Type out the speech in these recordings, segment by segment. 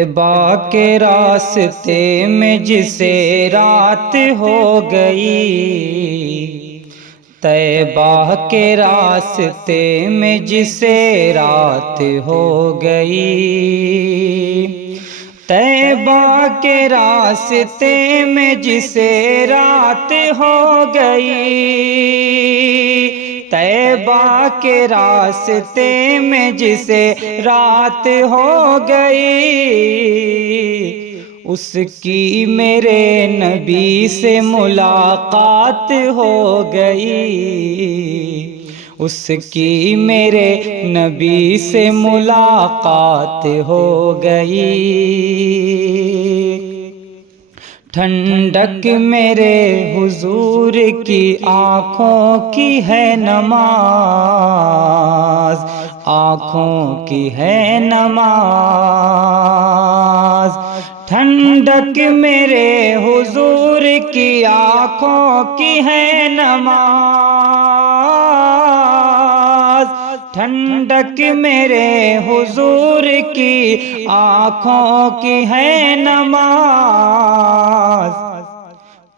طیبہ کے راستے میں جسے رات ہو گئی، طیبہ کے راستے میں جسے رات ہو گئی، طیبہ کے راستے میں جسے رات ہو گئی، طیبہ کے راستے میں جسے رات ہو گئی، اس کی میرے نبی سے ملاقات ہو گئی، اس کی میرے نبی سے ملاقات ہو گئی۔ ٹھنڈک میرے حضور کی آنکھوں کی ہے نماز، آنکھوں کی ہے نماز، ٹھنڈک میرے حضور کی آنکھوں کی ہے نماز، ٹھنڈک میرے حضور کی آنکھوں کی ہے نماز،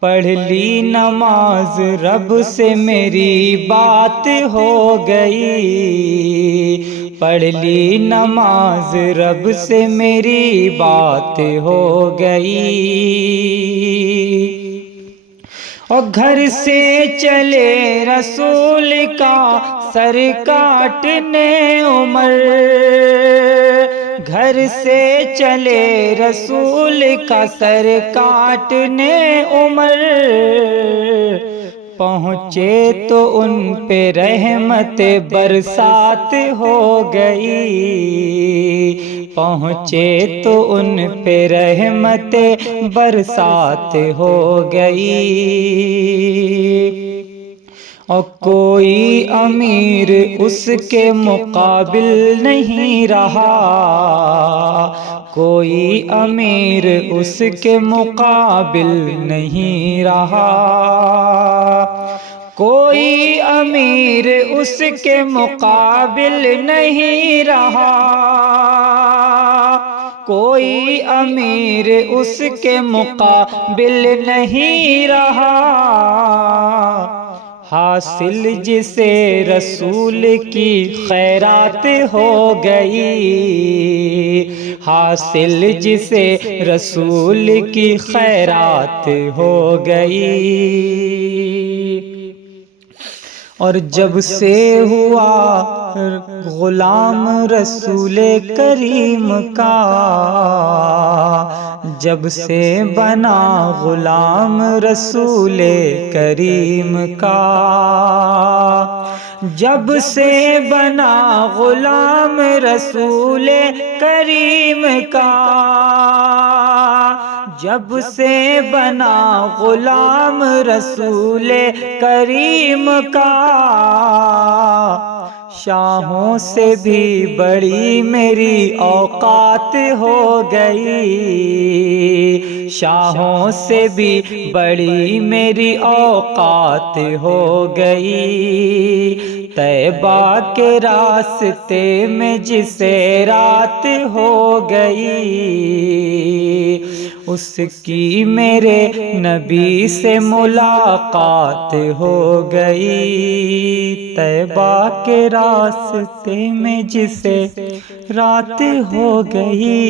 پڑھ لی نماز رب سے میری بات ہو گئی، پڑھ لی نماز رب سے میری بات ہو گئی، اور گھر سے چلے رسول کا سر کاٹنے عمر، گھر سے چلے رسول کا سر کاٹنے عمر، پہنچے تو ان پہ رحمت برسات ہو گئی، پہنچے تو ان پہ رحمت برسات ہو گئی، اور کوئی امیر اس کے مقابل نہیں رہا، کوئی امیر اس کے مقابل نہیں رہا، کوئی امیر اس کے مقابل نہیں رہا، کوئی امیر اس کے مقابل نہیں رہا، حاصل جسے رسول کی خیرات ہو گئی، حاصل جسے رسول کی خیرات ہو گئی، اور جب سے ہوا غلام رسول کریم کا، جب سے بنا غلام رسول کریم کا، جب سے بنا غلام رسول کریم کا، جب سے بنا غلام رسول کریم کا، شاہوں سے بھی بڑی میری اوقات ہو گئی، شاہوں سے بھی بڑی میری اوقات ہو گئی، طیبہ کے راستے میں جسے رات ہو گئی، اس کی میرے نبی سے ملاقات ہو گئی، طیبہ کے راستے میں جسے رات ہو گئی۔